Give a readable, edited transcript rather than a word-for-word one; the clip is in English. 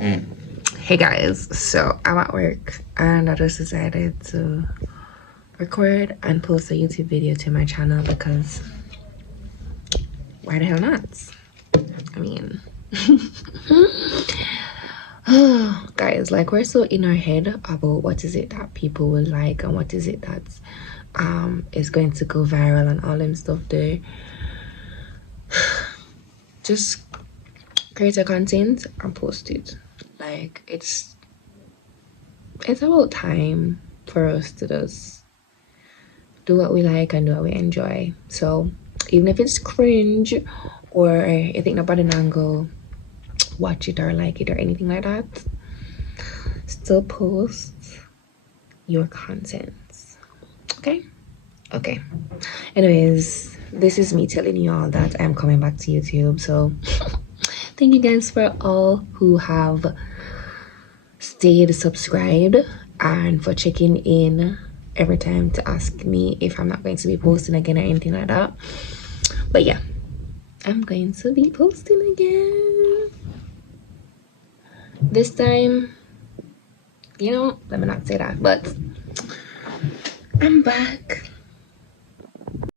Hey guys, so I'm at work and I just decided to record and post a YouTube video to my channel because why the hell not? I mean, guys, like we're so in our head about what is it that people will like and what is it that is going to go viral and all them stuff there. Just create a content and post it. Like it's about time for us to just do what we like and do what we enjoy. So even if it's cringe or you think nobody not go watch it or like it or anything like that, still post your content. Okay, anyways, this is me telling you all that I'm coming back to YouTube. So thank you guys for all who have stayed subscribed and for checking in every time to ask me if I'm not going to be posting again or anything like that. But yeah, I'm going to be posting again this time. You know, let me not say that, but I'm back